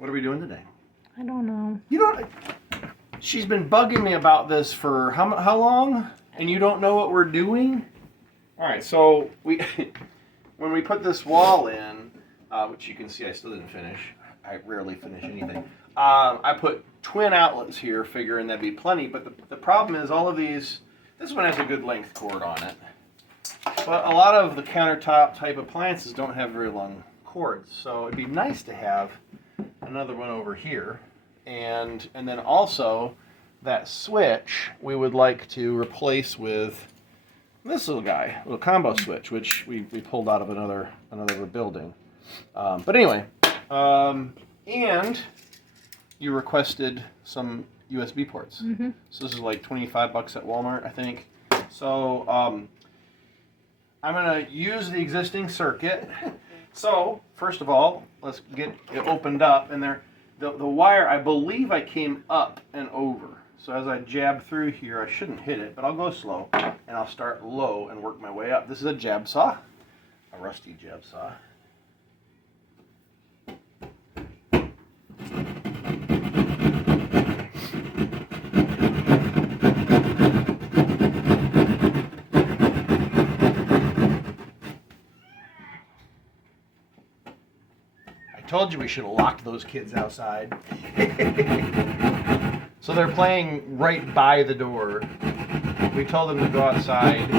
What are we doing today? I don't know. You don't. She's been bugging me about this for how long? And you don't know what we're doing? All right, so we when we put this wall in, which you can see I still didn't finish. I rarely finish anything. I put twin outlets here, figuring that'd be plenty. But the problem is all of these. This one has a good length cord on it, but a lot of the countertop type appliances don't have very long cords. So it'd be nice to have another one over here. And then also that switch we would like to replace with this little guy, little combo switch, which we pulled out of another building. But anyway, and you requested some USB ports. Mm-hmm. So this is like $25 at Walmart, I think. So I'm gonna use the existing circuit. So first of all, let's get it opened up, and the wire, I believe I came up and over. So as I jab through here, I shouldn't hit it, but I'll go slow, and I'll start low and work my way up. This is a jab saw, a rusty jab saw. I told you we should have locked those kids outside. So they're playing right by the door. We told them to go outside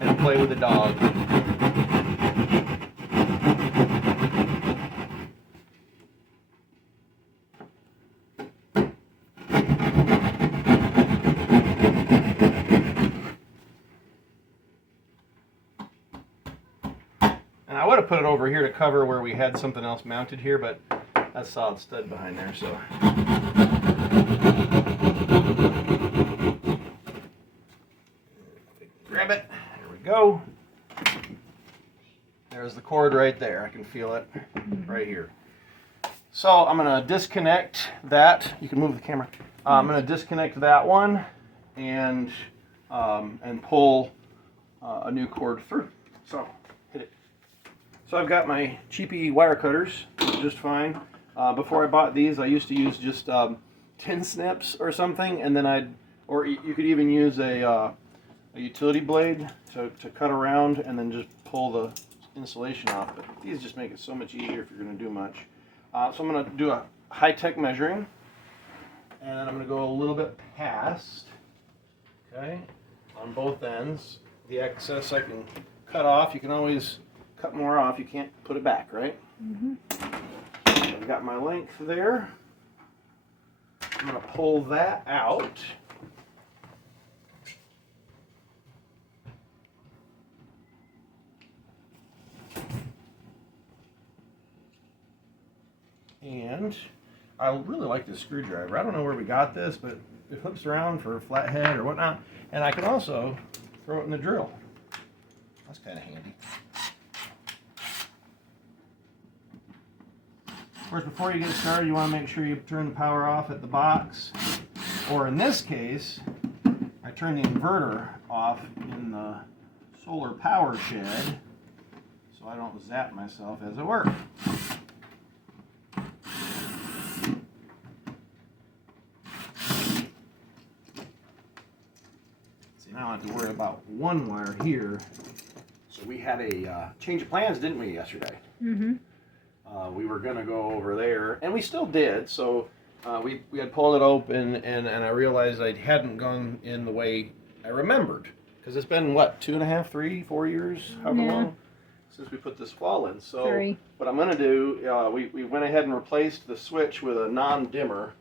and play with the dog. And I would have put it over here to cover where we had something else mounted here, but that's solid stud behind there, so. Grab it. There we go. There's the cord right there. I can feel it right here. So I'm going to disconnect that. You can move the camera. I'm going to disconnect that one and pull a new cord through. So hit it. So I've got my cheapy wire cutters, just fine. Before I bought these, I used to use just tin snips or something, and then or you could even use a utility blade to cut around and then just pull the insulation off. But these just make it so much easier if you're going to do much. So I'm going to do a high-tech measuring, and I'm going to go a little bit past, okay, on both ends. The excess I can cut off. You can always cut more off. You can't put it back, right? Mm-hmm. I've got my length there. I'm going to pull that out. And I really like this screwdriver. I don't know where we got this, but it flips around for a flathead or whatnot. And I can also throw it in the drill. That's kind of handy. Of course, before you get started, you want to make sure you turn the power off at the box. Or in this case, I turn the inverter off in the solar power shed so I don't zap myself as I work. Now I don't have to worry about one wire here. So we had a change of plans, didn't we, yesterday? Mm-hmm. We were going to go over there, and we still did. So we had pulled it open, and I realized I hadn't gone in the way I remembered. Because it's been, what, 2.5, 3, 4 years, however long, since we put this wall in. So 3. What I'm going to do, we went ahead and replaced the switch with a non-dimmer.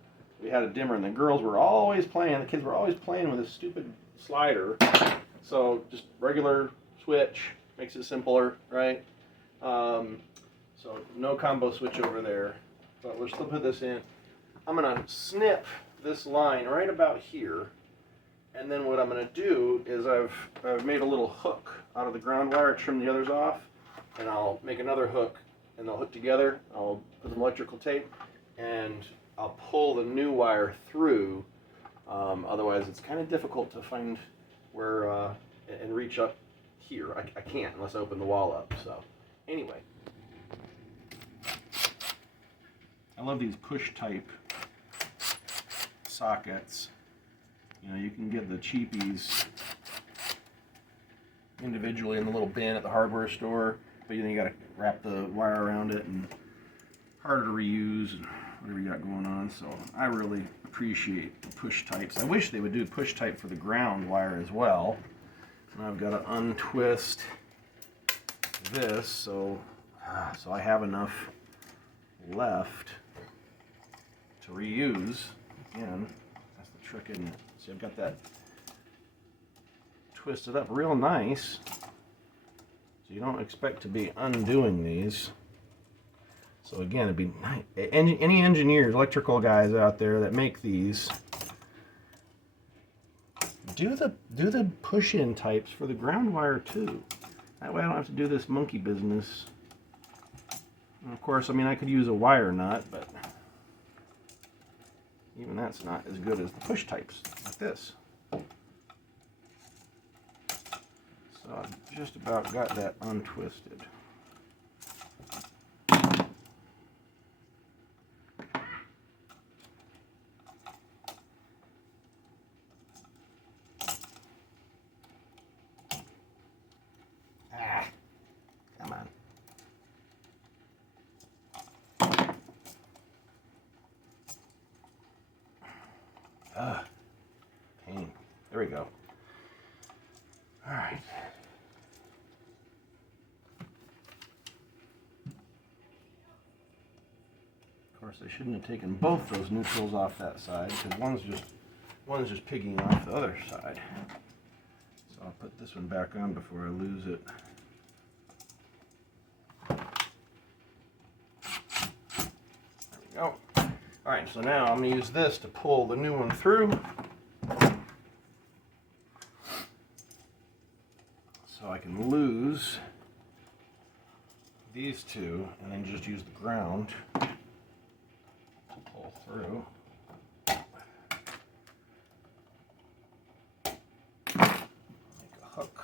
We had a dimmer, and the girls were always playing, the kids were always playing with this stupid slider. So just regular switch makes it simpler, right? So no combo switch over there, but we'll still put this in. I'm gonna snip this line right about here, and then what I'm gonna do is I've made a little hook out of the ground wire. I trim the others off, and I'll make another hook, and they'll hook together. I'll put some electrical tape, and I'll pull the new wire through. Otherwise, it's kind of difficult to find where and reach up here. I can't unless I open the wall up. So, anyway, I love these push type sockets. You know, you can get the cheapies individually in the little bin at the hardware store, but then you got to wrap the wire around it and harder to reuse and whatever you got going on. So I really appreciate the push types. I wish they would do push type for the ground wire as well. And I've got to untwist this so I have enough left to reuse. Again, that's the trick, isn't it? See, I've got that twisted up real nice, so you don't expect to be undoing these. So again, it'd be nice. Any engineers, electrical guys out there that make these, do the push-in types for the ground wire too. That way I don't have to do this monkey business. And of course, I mean, I could use a wire nut, but even that's not as good as the push types like this. So I've just about got that untwisted. Come on. Pain. There we go. All right. Of course, I shouldn't have taken both those neutrals off that side because one's just pigging off the other side. So I'll put this one back on before I lose it. There we go. All right, so now I'm going to use this to pull the new one through. So I can lose these two and then just use the ground to pull through. Make a hook.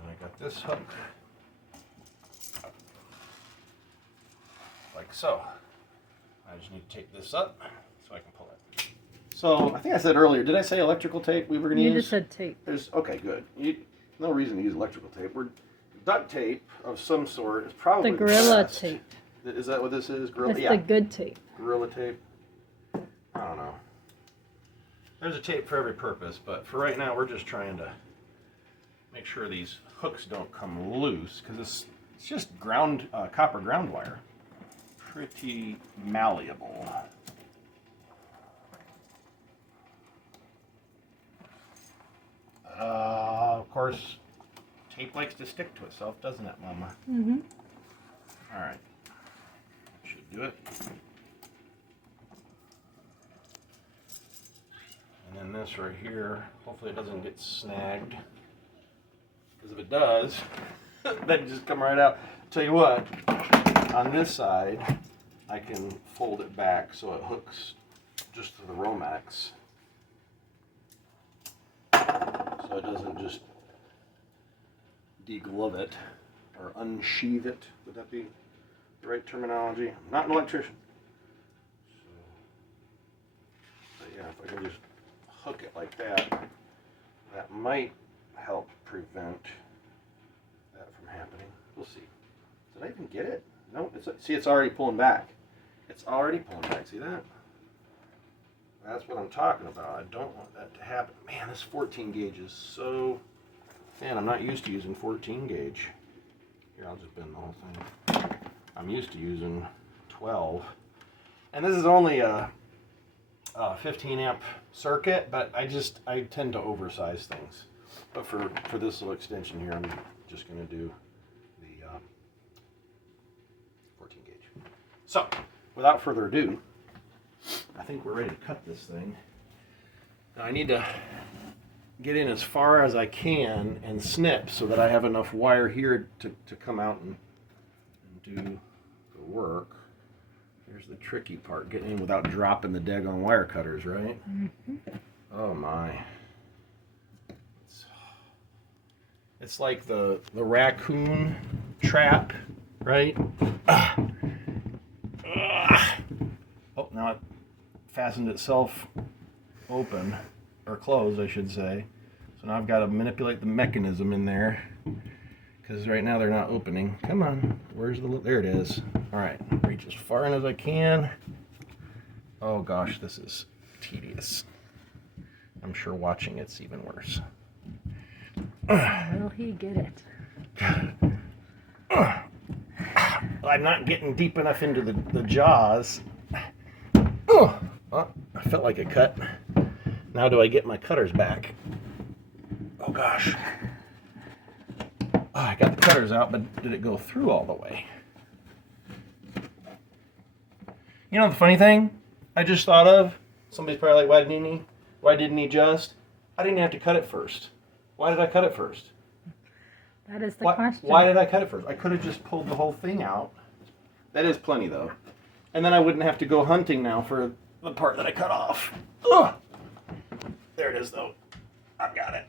And I got this hook. Like so. I just need to take this up so I can pull it. So I think I said earlier, did I say electrical tape we were going to use? You just said tape. Okay, good. No reason to use electrical tape. Duct tape of some sort is probably The Gorilla best. tape. Is that what this is? Gorilla? That's Yeah. the good tape. Gorilla tape. I don't know. There's a tape for every purpose, but for right now we're just trying to make sure these hooks don't come loose because it's just copper ground wire. Pretty malleable. Of course, tape likes to stick to itself, doesn't it, Mama? Mm-hmm. All right. Should do it. And then this right here, hopefully it doesn't get snagged. Because if it does, then just come right out. Tell you what, on this side, I can fold it back so it hooks just to the Romex. So it doesn't just deglove it or unsheath it. Would that be the right terminology? I'm not an electrician. But yeah, if I can just hook it like that, that might help prevent that from happening. We'll see. Did I even get it? No, see, it's already pulling back. It's already pulling back. See that? That's what I'm talking about. I don't want that to happen. Man, this 14 gauge is so... Man, I'm not used to using 14 gauge. Here, I'll just bend the whole thing. I'm used to using 12. And this is only a 15 amp circuit, but I tend to oversize things. But for this little extension here, I'm just going to do the 14 gauge. So, without further ado, I think we're ready to cut this thing. Now I need to get in as far as I can and snip so that I have enough wire here to come out and do the work. Here's the tricky part, getting in without dropping the daggone wire cutters, right? Mm-hmm. Oh my. It's like the raccoon trap, right? Oh, now it fastened itself open, or closed, I should say. So now I've got to manipulate the mechanism in there, because right now they're not opening. Come on, where's the, there it is. All right, reach as far in as I can. Oh gosh, this is tedious. I'm sure watching it's even worse. Will he get it? I'm not getting deep enough into the jaws. Oh, I felt like a cut. Now do I get my cutters back? Oh gosh. Oh, I got the cutters out, but did it go through all the way? You know the funny thing I just thought of? Somebody's probably like, why didn't he just? I didn't have to cut it first. Why did I cut it first? That is the question. Why did I cut it first? I could have just pulled the whole thing out. That is plenty, though. And then I wouldn't have to go hunting now for the part that I cut off. Ugh. There it is, though. I've got it.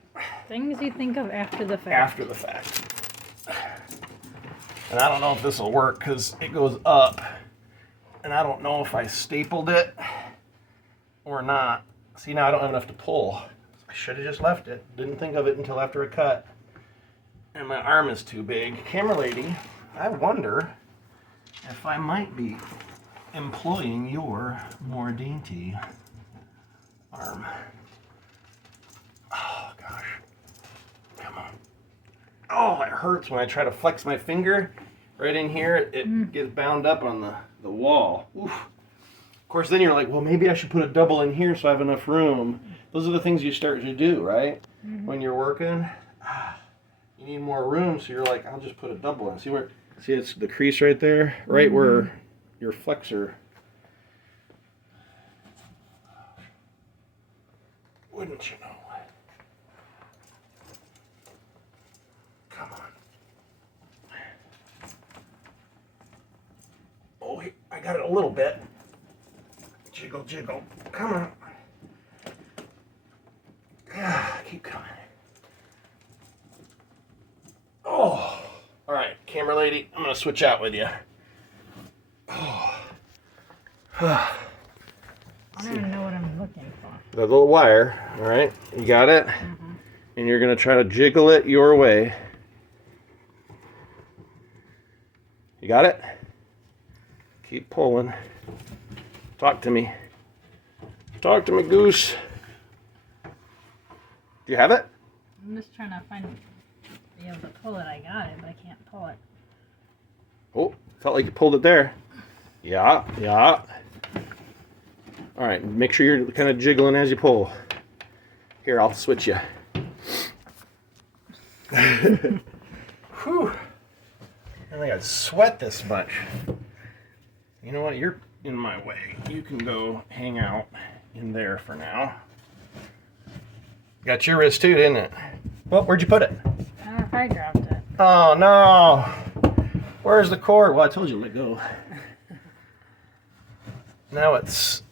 Things you think of after the fact. After the fact. And I don't know if this will work because it goes up. And I don't know if I stapled it or not. See, now I don't have enough to pull. I should have just left it. Didn't think of it until after I cut. And my arm is too big. Camera lady, I wonder if I might be employing your more dainty arm. Oh, gosh. Come on. Oh, it hurts when I try to flex my finger right in here. It gets bound up on the wall. Oof. Of course, then you're like, well, maybe I should put a double in here so I have enough room. Those are the things you start to do, right? When you're working. You need more room, so you're like, I'll just put a double in. See it's the crease right there? Right where your flexor. Wouldn't you know? Come on. Oh, I got it a little bit. Jiggle, jiggle. Come on. Keep coming. Oh. All right, camera lady, I'm going to switch out with you. Oh. I don't even know what I'm looking for. The little wire, all right? You got it? And you're going to try to jiggle it your way. You got it? Keep pulling. Talk to me. Talk to me, goose. Do you have it? I'm just trying to be able to pull it. I got it, but I can't pull it. Oh, felt like you pulled it there. Yeah, yeah. All right, make sure you're kind of jiggling as you pull. Here, I'll switch you. Whew. I think I'd sweat this much. You know what? You're in my way. You can go hang out in there for now. Got your wrist too, didn't it? Well, where'd you put it? I don't know if I dropped it. Oh no! Where's the cord? Well, I told you to let go. Now it's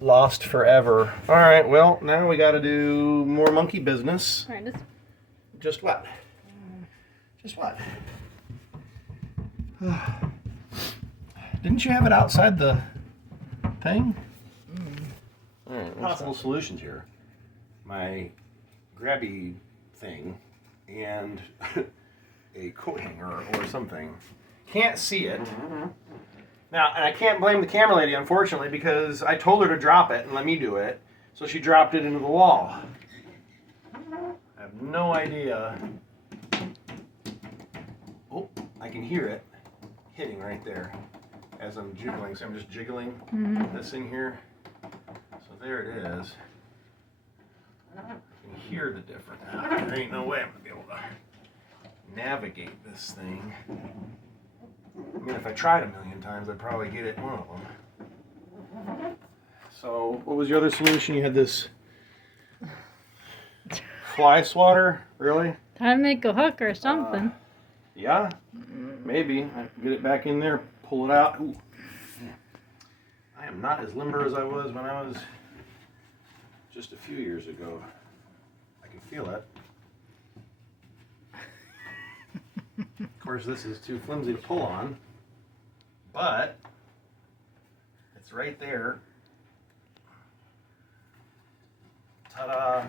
lost forever. All right, well, now we got to do more monkey business. All right, Just what? Just what? Didn't you have it outside the thing? All right, possible solutions here. My grabby thing and a coat hanger or something. Can't see it. Now, and I can't blame the camera lady, unfortunately, because I told her to drop it and let me do it. So she dropped it into the wall. I have no idea. Oh, I can hear it hitting right there as I'm jiggling. So I'm just jiggling this in here. So there it is. I can hear the difference. There ain't no way I'm going to be able to navigate this thing. I mean, if I tried a million times, I'd probably get it one of them. So, what was your other solution? You had this fly swatter? Really? time to make a hook or something. Yeah, maybe. I get it back in there, pull it out. Ooh. I am not as limber as I was when I was just a few years ago. I can feel it. course, this is too flimsy to pull on, but it's right there. Ta-da!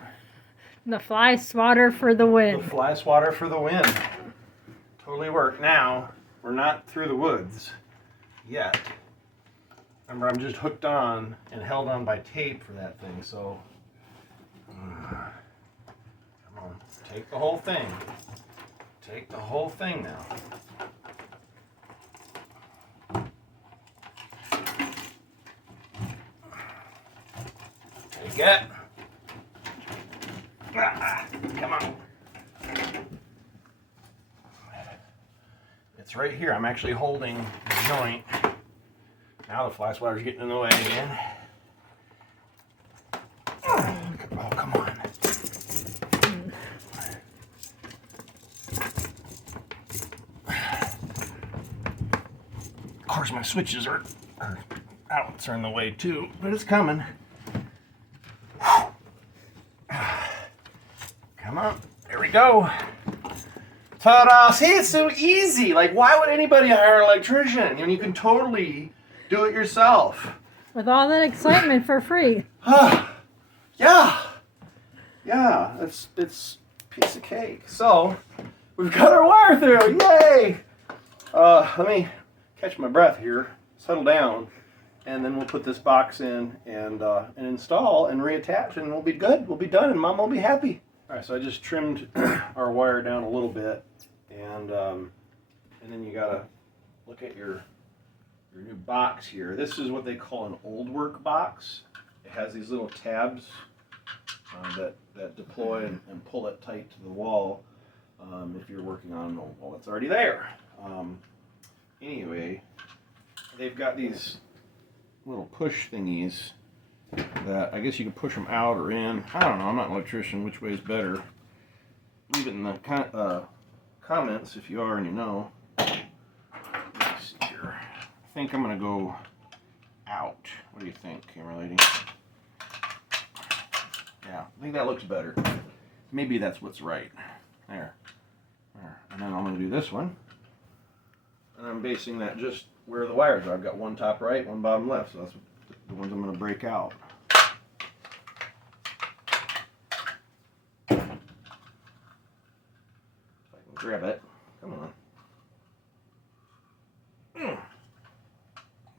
The fly swatter for the The win. fly swatter for the win. Totally worked. Now, we're not through the woods yet. Remember, I'm just hooked on and held on by tape for that thing, so come on, take the whole thing. Take the whole thing now. Take it. Come on. It's right here. I'm actually holding the joint. Now the fly swatter's getting in the way again. Oh, come on. Of course, my switches are outs are in the way too, but it's coming. Come on, there we go. Ta-da! See, it's so easy. Like, why would anybody hire an electrician? You can totally do it yourself. With all that excitement for free. Yeah, it's a piece of cake. So, we've got our wire through. Yay! Let me catch my breath here, settle down, and then we'll put this box in and install and reattach, and we'll be good. We'll be done, and Mom will be happy. All right, so I just trimmed our wire down a little bit, and then you gotta look at your new box here. This is what they call an old work box. It has these little tabs that deploy and pull it tight to the wall if you're working on an old wall that's already there. Anyway, they've got these little push thingies that I guess you can push them out or in. I don't know. I'm not an electrician. Which way is better? Leave it in the comments if you are and you know. Let's see here. I think I'm going to go out. What do you think, camera lady? Yeah, I think that looks better. Maybe that's what's right. There. And then I'm going to do this one. And I'm basing that just where the wires are. I've got one top right, one bottom left. So that's the ones I'm going to break out. If I can grab it. Come on.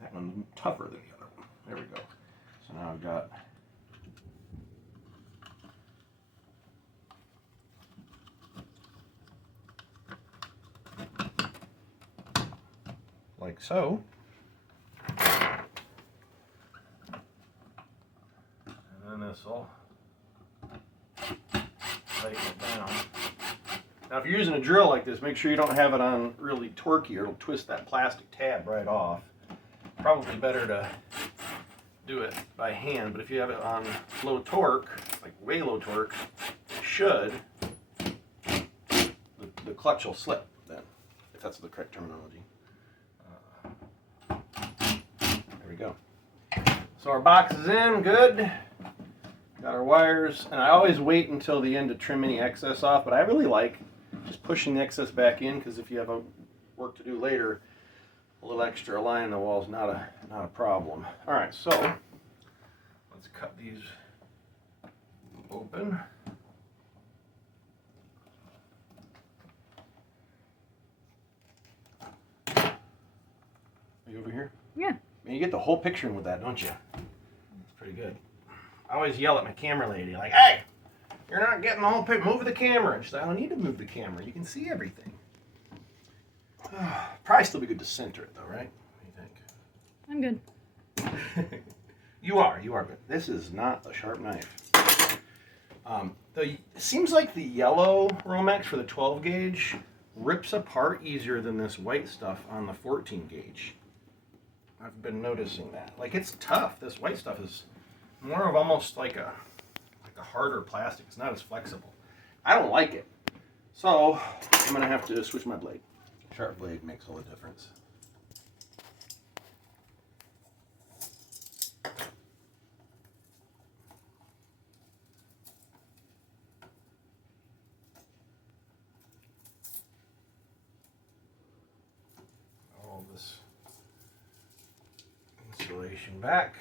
That one's tougher than the other one. There we go. So now I've got like so. And then this will tighten it down. Now if you're using a drill like this, make sure you don't have it on really torquey or it'll twist that plastic tab right off. Probably better to do it by hand, but if you have it on low torque, like way low torque, it should, the clutch will slip then, if that's the correct terminology. There we go. So our box is in, good. Got our wires, and I always wait until the end to trim any excess off, but I really like just pushing the excess back in, because if you have a work to do later, a little extra line in the wall is not a problem. All right, so let's cut these open. Are you over here? Yeah. Man, you get the whole picture in with that, don't you? That's pretty good. I always yell at my camera lady, like, "Hey, you're not getting the whole picture. Move the camera." And she's like, "I don't need to move the camera. You can see everything." Probably still be good to center it, though, right? What I'm good. do you think? You are good. This is not a sharp knife. It seems like the yellow Romex for the 12 gauge rips apart easier than this white stuff on the 14 gauge. I've been noticing that. Like, it's tough. This white stuff is more of almost like a harder plastic. It's not as flexible. I don't like it. So I'm gonna have to switch my blade. Sharp blade makes all the difference. this insulation back.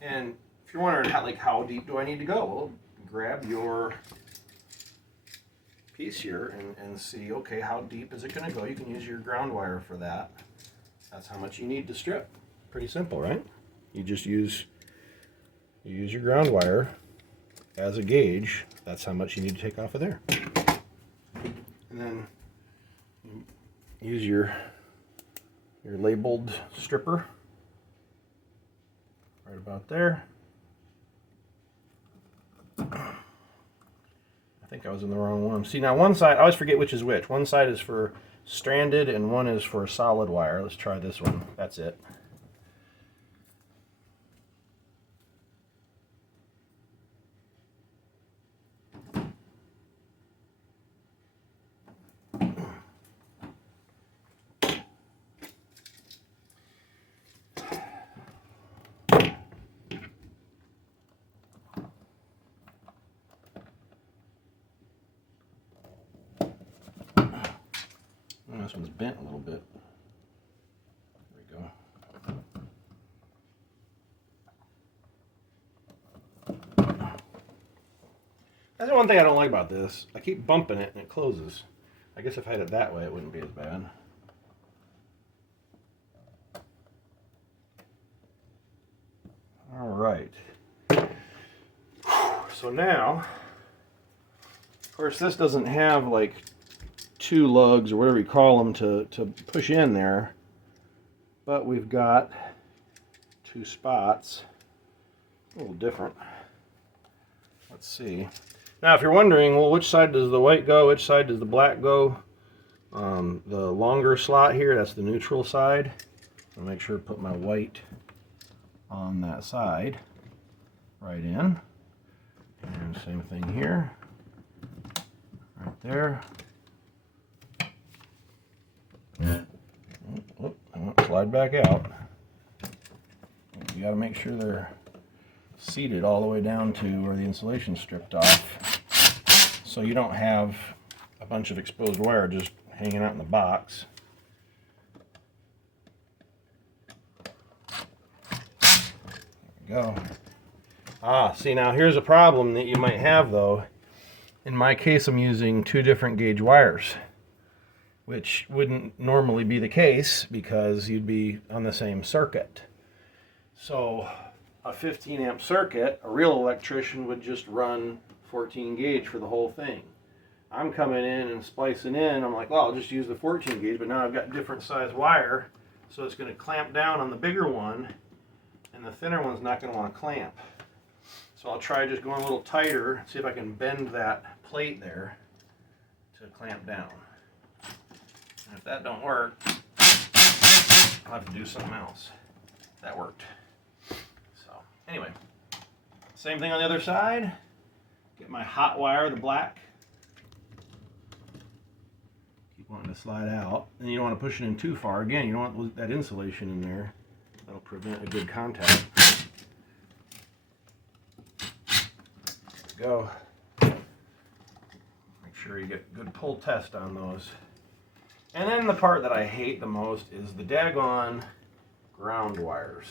And if you're wondering how deep do I need to go, well, grab your piece here and see, okay, how deep is it going to go? You can use your ground wire for that. That's how much you need to strip. Pretty simple, right? You just use your ground wire as a gauge. That's how much you need to take off of there. And then use your labeled stripper right about there. I think I was in the wrong one. See, now one side, I always forget which is which. One side is for stranded and one is for solid wire. Let's try this one. That's it. This one's bent a little bit. There we go. That's the one thing I don't like about this. I keep bumping it and it closes. I guess if I had it that way, it wouldn't be as bad. All right. So now, of course, this doesn't have like two lugs or whatever you call them to push in there, but we've got two spots, a little different. Let's see. Now if you're wondering, well, which side does the white go, which side does the black go, the longer slot here, that's the neutral side. I'll make sure to put my white on that side right in, and same thing here, right there. Oh, I won't slide back out. You got to make sure they're seated all the way down to where the insulation's stripped off, so you don't have a bunch of exposed wire just hanging out in the box. There we go. See, now here's a problem that you might have though. In my case, I'm using two different gauge wires, which wouldn't normally be the case because you'd be on the same circuit. So a 15 amp circuit, a real electrician would just run 14 gauge for the whole thing. I'm coming in and splicing in, I'm like, well, I'll just use the 14 gauge, but now I've got different size wire, so it's going to clamp down on the bigger one, and the thinner one's not going to want to clamp. So I'll try just going a little tighter, see if I can bend that plate there to clamp down. And if that don't work, I'll have to do something else. That worked. So anyway, same thing on the other side. Get my hot wire, the black. Keep wanting to slide out. And you don't want to push it in too far. Again, you don't want that insulation in there. That'll prevent a good contact. Go. Make sure you get good pull test on those. And then the part that I hate the most is the daggone ground wires.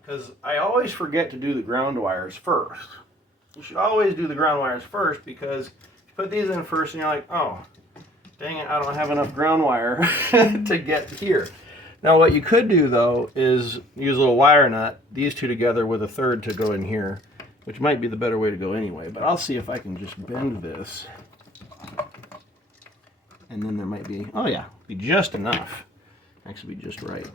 Because I always forget to do the ground wires first. You should always do the ground wires first, because you put these in first and you're like, oh, dang it, I don't have enough ground wire to get here. Now what you could do though is use a little wire nut, these two together with a third to go in here, which might be the better way to go anyway, but I'll see if I can just bend this. And then there might be, oh yeah, be just enough, actually be just right,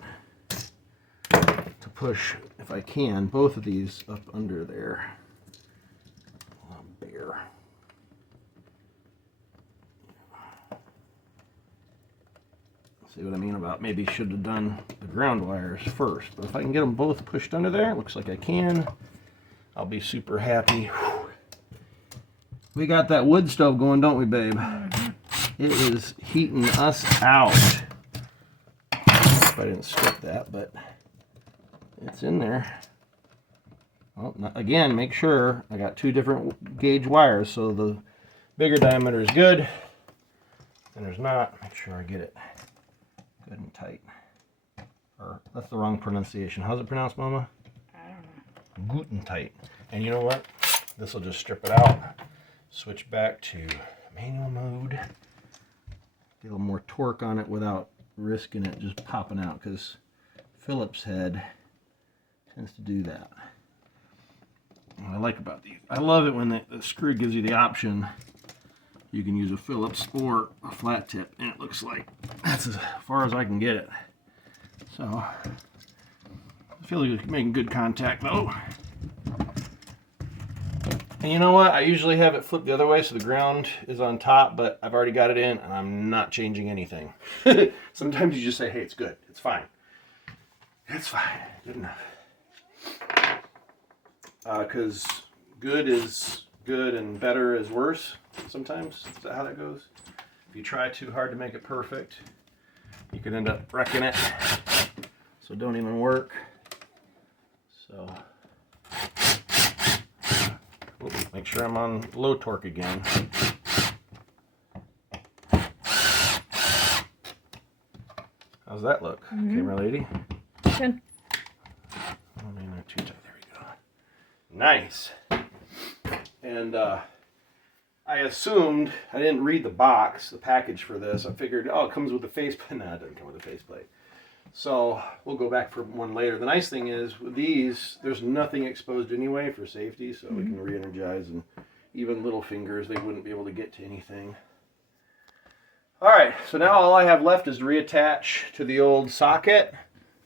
to push, if I can, both of these up under there. Bigger. See what I mean about maybe should have done the ground wires first, but if I can get them both pushed under there, it looks like I can, I'll be super happy. We got that wood stove going, don't we, babe? It is heating us out. I didn't strip that, but it's in there. Well, again, make sure I got 2 different gauge wires, so the bigger diameter is good, and there's not. Make sure I get it good and tight. Or that's the wrong pronunciation. How's it pronounced, Mama? I don't know. Guten tight. And you know what? This will just strip it out. Switch back to manual mode. Get a little more torque on it without risking it just popping out, because Phillips head tends to do that. What I like about these, I love it when the screw gives you the option. You can use a Phillips or a flat tip, and it looks like that's as far as I can get it. So I feel like it's making good contact though. And you know what? I usually have it flipped the other way so the ground is on top, but I've already got it in and I'm not changing anything. Sometimes you just say, hey, it's good. It's fine. It's fine. Good enough. Because good is good and better is worse sometimes. Is that how that goes? If you try too hard to make it perfect, you could end up wrecking it. So don't even work. So make sure I'm on low torque again. How's that look, camera lady? Good. Oh, maybe not too tight. There we go. Nice. And I assumed, I didn't read the box, the package for this. I figured, oh, it comes with a faceplate. No, it doesn't come with a faceplate. So we'll go back for one later. The nice thing is with these, there's nothing exposed anyway for safety, so we can re-energize, and even little fingers, they wouldn't be able to get to anything. All right, so now all I have left is to reattach to the old socket,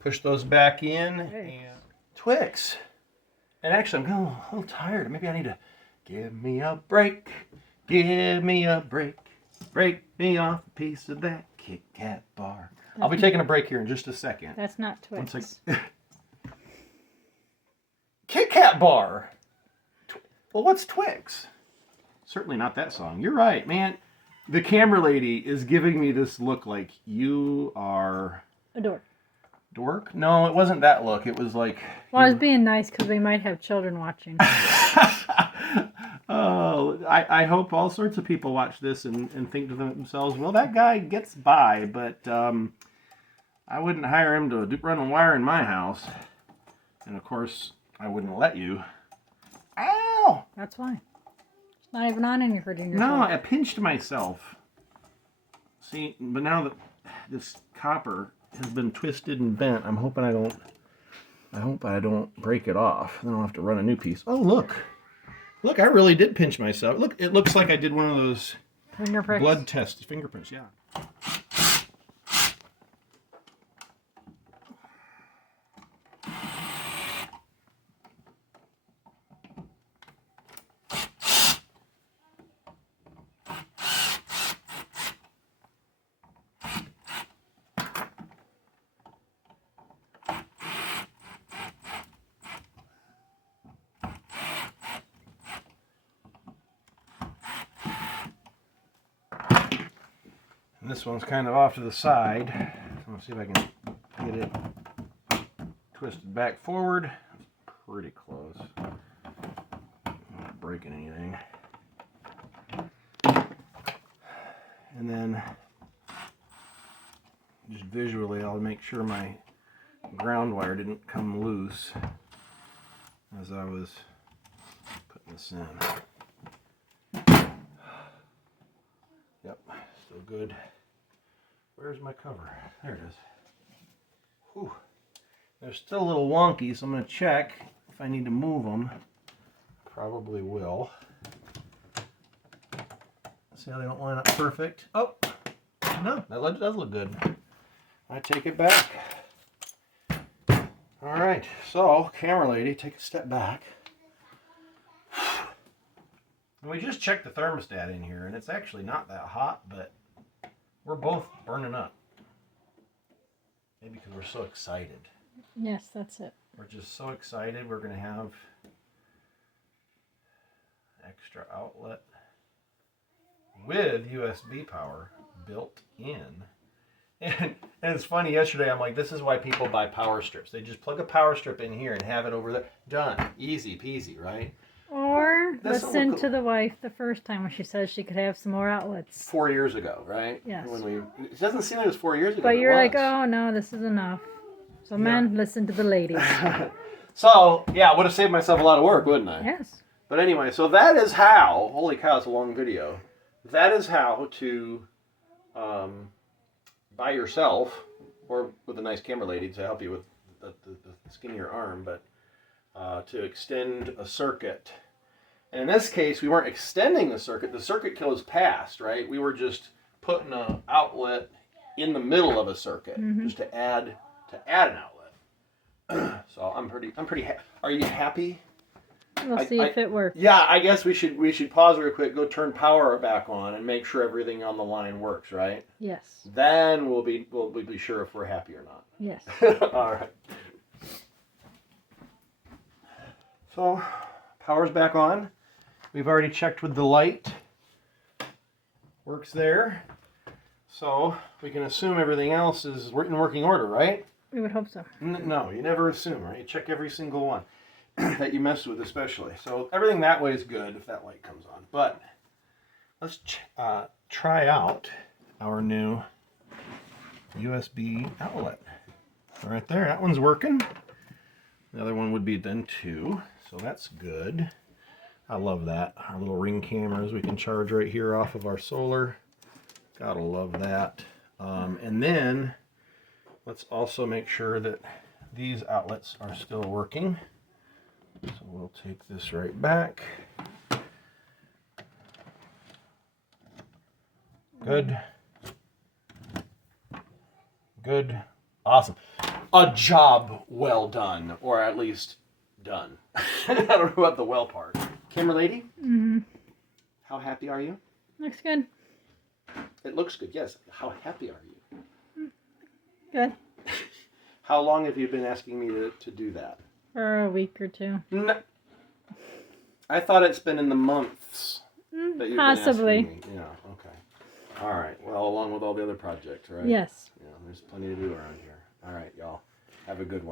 push those back in, and Twix. And actually, I'm getting a little tired. Maybe I need to give me a break. Give me a break. Break me off a piece of that Kit Kat bar. I'll be taking a break here in just a second. That's not Twix. 1 second. Kit Kat bar. Well, what's Twix? Certainly not that song. You're right, man. The camera lady is giving me this look like you are A dork. Dork? No, it wasn't that look. It was like... Well, I was being nice because we might have children watching. Oh, I hope all sorts of people watch this and think to themselves, well, that guy gets by, but I wouldn't hire him to run a wire in my house. And, of course, I wouldn't let you. Ow! That's why. It's not even on and you're hurting yourself. No, I pinched myself. See, but now that this copper has been twisted and bent, I'm hoping I don't break it off. Then I'll have to run a new piece. Oh, look. Look, I really did pinch myself. Look, it looks like I did one of those Fingerprints. blood tests. Fingerprints, yeah. And this one's kind of off to the side. So let's see if I can get it twisted back forward. It's pretty close. I'm not breaking anything. And then just visually, I'll make sure my ground wire didn't come loose as I was putting this in. Yep, still good. Where's my cover? There it is. Whew. They're still a little wonky, so I'm going to check if I need to move them. Probably will. See how they don't line up perfect? Oh, no, that does look good. I take it back. All right, so camera lady, take a step back. We just checked the thermostat in here, and it's actually not that hot, but we're both burning up. Maybe because we're so excited. Yes, that's it. We're just so excited. We're going to have extra outlet with USB power built in. And it's funny, yesterday I'm like, this is why people buy power strips. They just plug a power strip in here and have it over there. Done. Easy peasy, right? Or This will listen look- to the wife the first time when she says she could have some more outlets. 4 years ago, right? Yes. It doesn't seem like it was 4 years ago. But you're like, was. oh no, this is enough. So men, listen to the ladies. So, yeah, I would have saved myself a lot of work, wouldn't I? Yes. But anyway, so that is how, holy cow, it's a long video. That is how to, by yourself, or with a nice camera lady to help you with the skinnier arm, but to extend a circuit. And in this case, we weren't extending the circuit closed past, right? We were just putting an outlet in the middle of a circuit, just to add an outlet. So I'm pretty happy. Are you happy? We'll see if it works. Yeah, I guess we should pause real quick, go turn power back on, and make sure everything on the line works, right? Yes. Then we'll be sure if we're happy or not. Yes. All right. So power's back on. We've already checked with the light. Works there. So we can assume everything else is in working order, right? We would hope so. No, you never assume, right? You check every single one that you mess with, especially. So everything that way is good if that light comes on. But let's try out our new USB outlet. Right there, that one's working. The other one would be then too, so that's good. I love that. Our little ring cameras we can charge right here off of our solar. Gotta love that. And then let's also make sure that these outlets are still working. So we'll take this right back. Good. Good. Awesome. A job well done, or at least done. I don't know about the well part. Camera lady? Mm-hmm. How happy are you? Looks good. It looks good, yes. How happy are you? Good. How long have you been asking me to do that? For a week or two. No. I thought it's been in the months that you've Possibly. been asking me. Yeah, okay. All right. Well, along with all the other projects, right? Yes. Yeah, there's plenty to do around here. All right, y'all. Have a good one.